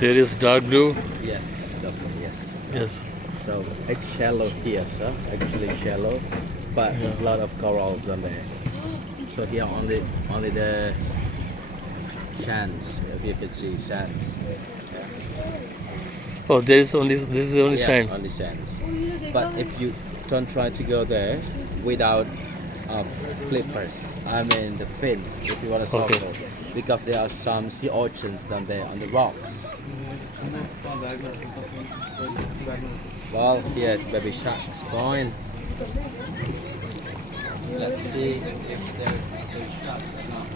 There is dark blue. Yes, definitely, yes. Yes. So it's shallow here, sir. Actually shallow, but Yeah. a lot of corals on there. So here only the sands, if you can see sands. Oh, there is only this is only Yeah, sand. only sands. But if you don't try to go there without um, flippers, I mean the fins, if you want to Okay. snorkel, because there are some sea urchins down there on the rocks. Well, yes, baby sharks. Fine. Let's see if there's baby sharks or not.